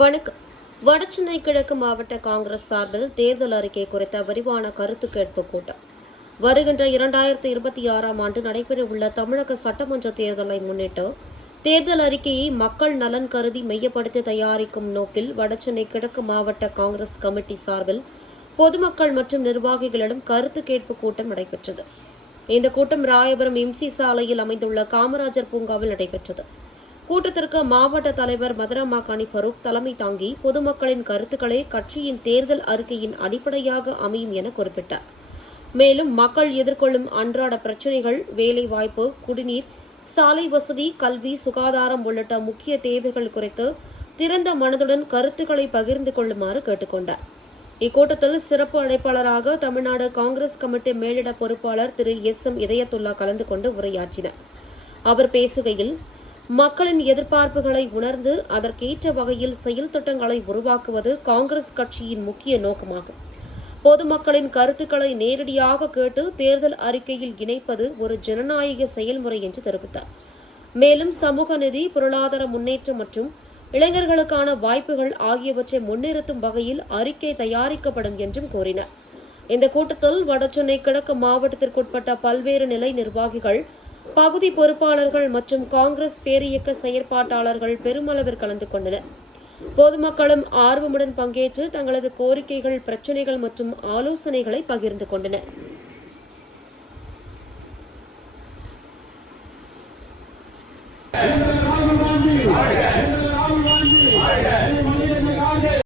வணக்கம். வடசென்னை கிழக்கு மாவட்ட காங்கிரஸ் சார்பில் தேர்தல் அறிக்கை குறித்த விரிவான கருத்து கேட்பு கூட்டம் வருகின்ற 2026ஆம் ஆண்டு நடைபெறவுள்ள தமிழக சட்டமன்ற தேர்தலை முன்னிட்டு தேர்தல் அறிக்கையை மக்கள் நலன் கருதி மையப்படுத்தி தயாரிக்கும் நோக்கில் வடசென்னை கிழக்கு மாவட்ட காங்கிரஸ் கமிட்டி சார்பில் பொதுமக்கள் மற்றும் நிர்வாகிகளிடம் கருத்து கேட்பு கூட்டம் நடைபெற்றது. இந்த கூட்டம் ராயபுரம் எம்சி சாலையில் அமைந்துள்ள காமராஜர் பூங்காவில் நடைபெற்றது. கூட்டத்திற்கு மாவட்ட தலைவர் மதுரமாகாணி ஃபரூக் தலைமை தாங்கி பொதுமக்களின் கருத்துக்களே கட்சியின் தேர்தல் அறிக்கையின் அடிப்படையாக அமையும் என குறிப்பிட்டார். மேலும் மக்கள் எதிர்கொள்ளும் அன்றாட பிரச்சினைகள், வேலைவாய்ப்பு, குடிநீர், சாலை வசதி, கல்வி, சுகாதாரம் உள்ளிட்ட முக்கிய தேவைகள் குறித்து திறந்த மனதுடன் கருத்துக்களை பகிர்ந்து கொள்ளுமாறு கேட்டுக்கொண்டார். இக்கூட்டத்தில் சிறப்பு அழைப்பாளராக தமிழ்நாடு காங்கிரஸ் கமிட்டி மேலிட பொறுப்பாளர் திரு எம் இதயத்துல்லா கலந்து கொண்டு உரையாற்றினார். அவர் பேசுகையில், மக்களின் எதிர்பார்ப்புகளை உணர்ந்து அதற்கேற்ற வகையில் செயல் திட்டங்களை உருவாக்குவது காங்கிரஸ் கட்சியின் முக்கிய நோக்கமாகும். பொதுமக்களின் கருத்துக்களை நேரடியாக கேட்டு தேர்தல் அறிக்கையில் இணைப்பது ஒரு ஜனநாயக செயல்முறை என்று தெரிவித்தார். மேலும் சமூக நீதி, பொருளாதார முன்னேற்றம் மற்றும் இளைஞர்களுக்கான வாய்ப்புகள் ஆகியவற்றை முன்னிறுத்தும் வகையில் அறிக்கை தயாரிக்கப்படும் என்றும் கூறினார். இந்த கூட்டத்தில் வடசென்னை கிழக்கு மாவட்டத்திற்குட்பட்ட பல்வேறு நிலை நிர்வாகிகள், பகுதி பொறுப்பாளர்கள் மற்றும் காங்கிரஸ் பேரியக்க செயற்பாட்டாளர்கள் பெருமளவில் கலந்து கொண்டனர். பொதுமக்களும் ஆர்வமுடன் பங்கேற்று தங்களது கோரிக்கைகள், பிரச்சினைகள் மற்றும் ஆலோசனைகளை பகிர்ந்து கொண்டனர். ராகுல் காந்தி